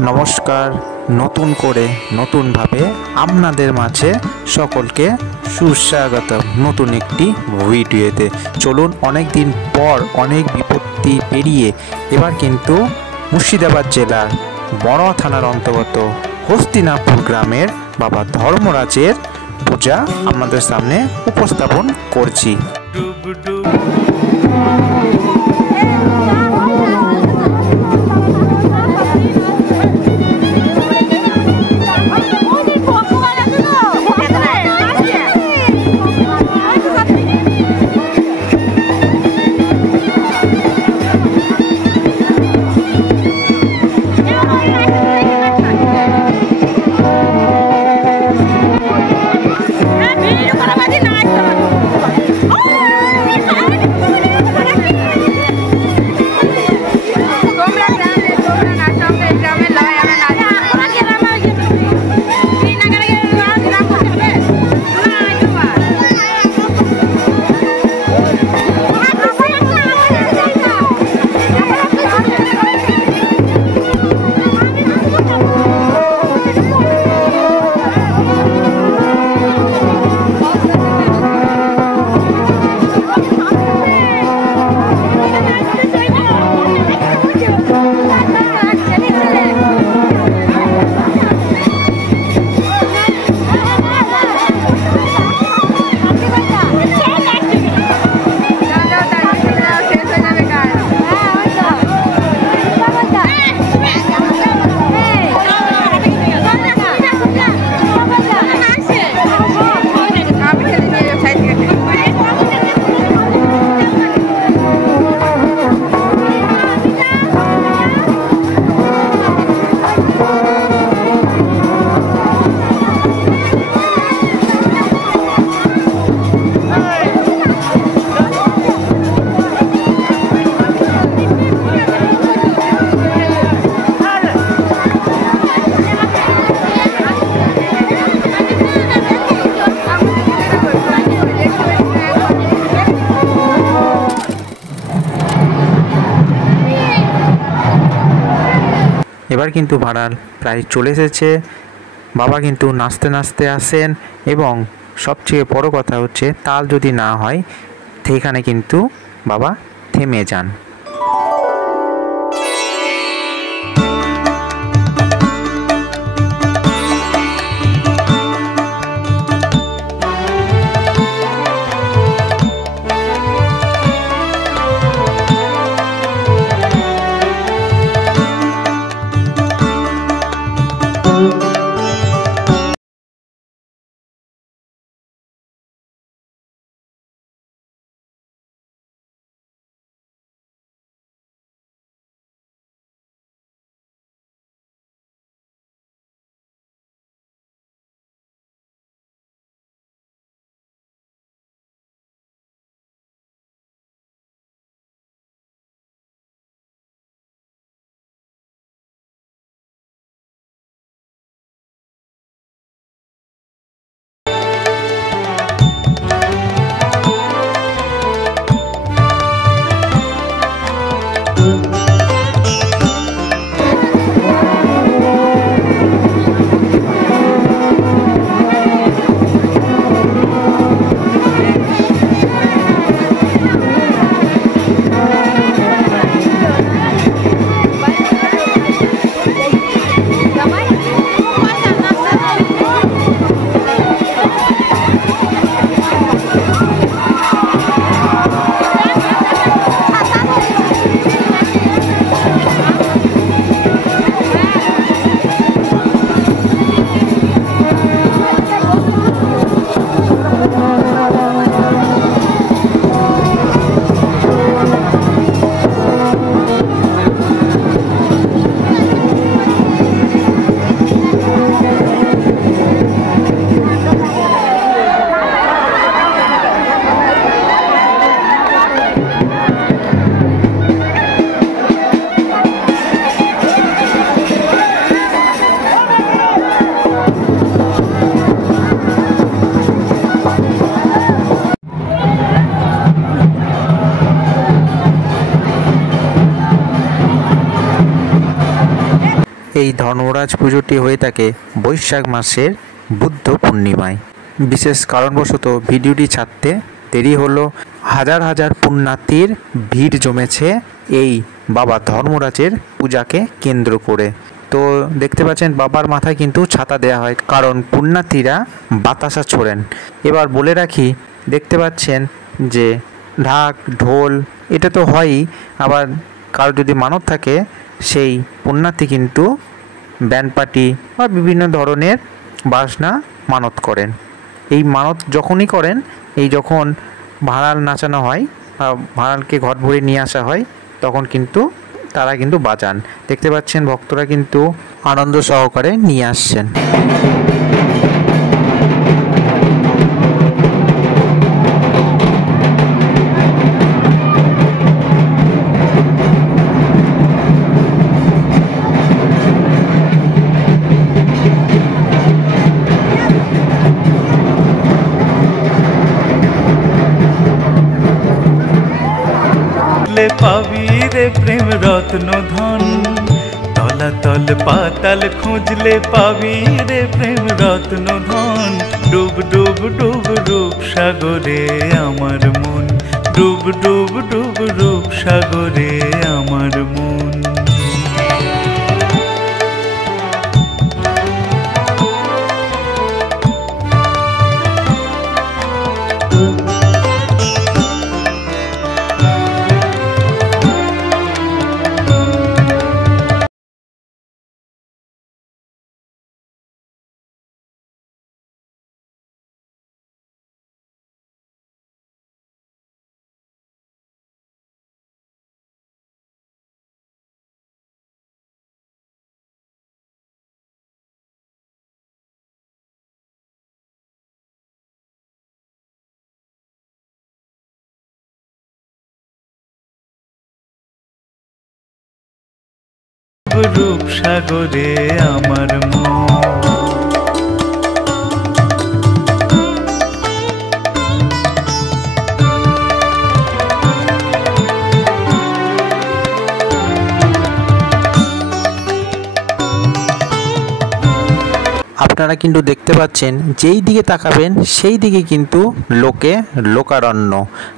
নমস্কার। নতুন করে নতুনভাবে আপনাদের মাঝে সকলকে সুস্বাগত নতুন একটি ভিডিওতে। চলুন, অনেক দিন পর অনেক বিপত্তি পেরিয়ে এবার কিন্তু মুর্শিদাবাদ জেলার বড়োয়া থানার অন্তর্গত হস্তিনাপুর গ্রামের বাবা ধর্মরাজের পূজা আপনাদের সামনে উপস্থাপন করছি। এবার কিন্তু ভাড়াল প্রায় চলে এসেছে। বাবা কিন্তু নাচতে নাচতে আসেন এবং সবচেয়ে বড় কথা হচ্ছে তাল যদি না হয় সেখানে কিন্তু বাবা থেমে যান। এই ধর্মরাজ পুজোটি হয়ে থাকে বৈশাখ মাসের বুদ্ধ পূর্ণিমায়। বিশেষ কারণবশত ভিডিওটি ছাড়তে দেরি হলো। হাজার হাজার পুণ্যার্থীর ভিড় জমেছে এই বাবা ধর্মরাজের পূজাকে কেন্দ্র করে। তো দেখতে পাচ্ছেন বাবার মাথায় কিন্তু ছাতা দেওয়া হয়, কারণ পুণ্যার্থীরা বাতাসা ছোড়েন। এবার বলে রাখি, দেখতে পাচ্ছেন যে ঢাক ঢোল এটা তো হয়ই, আবার কারো যদি মানত থাকে সেই পুণ্যার্থী কিন্তু ব্যান্ড পার্টি বা বিভিন্ন ধরনের বাজনা মানত করেন। এই মানত যখনই করেন, এই যখন ভাড়াল নাচানো হয়, ভাড়ালকে ঘর ভরে নিয়ে আসা হয়, তখন কিন্তু তারা কিন্তু বাজান। দেখতে পাচ্ছেন ভক্তরা কিন্তু আনন্দ সহকারে নিয়ে আসছেন। পাবি রে প্রেম রত্ন ধন, তলাতল পাতাল খুঁজলে পাবি রে প্রেম রত্ন ধন। ডুব ডুব ডুব রূপ সাগরে আমার মন, ডুব ডুব ডুব রূপ সাগরে আমার মন। রূপ সাগরে আমার মন। আপনারা কিন্তু দেখতে পাচ্ছেন যেই দিকে তাকাবেন সেই দিকে কিন্তু লোকারণ্য।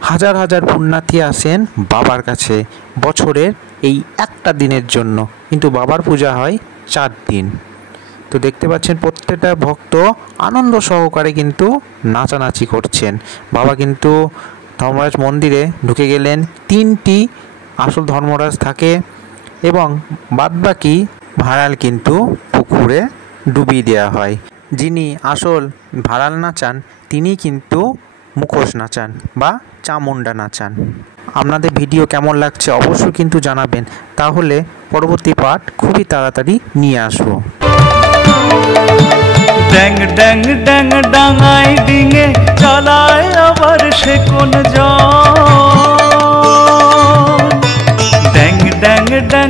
হাজার হাজার পুণ্যার্থী আসেন বাবার কাছে বছরের এই একটা দিনের জন্য, কিন্তু বাবার পূজা হয় 4 দিন। তো দেখতে পাচ্ছেন প্রত্যেকটা ভক্ত আনন্দ সহকারে কিন্তু নাচানাচি করছেন। বাবা কিন্তু ধর্মরাজ মন্দিরে ঢুকে গেলেন। 3টি আসল ধর্মরাজ থাকে এবং বাদবাকি ভাড়াল কিন্তু পুকুরে ডুবিয়ে দেওয়া হয়। যিনি আসল ভাড়াল নাচান তিনি কিন্তু মুখোশ নাচান বা চামুন্ডা নাচান। আপনাদের ভিডিও কেমন লাগছে অবশ্যই কিন্তু জানাবেন, তাহলে পরবর্তী পার্ট খুবই তাড়াতাড়ি নিয়ে আসবো। ড্যাং ড্যাং ড্যাং ডাঙায় ডিঙে চালায় আবার সে কোন জন। ড্যাং ড্যাং ড্যাং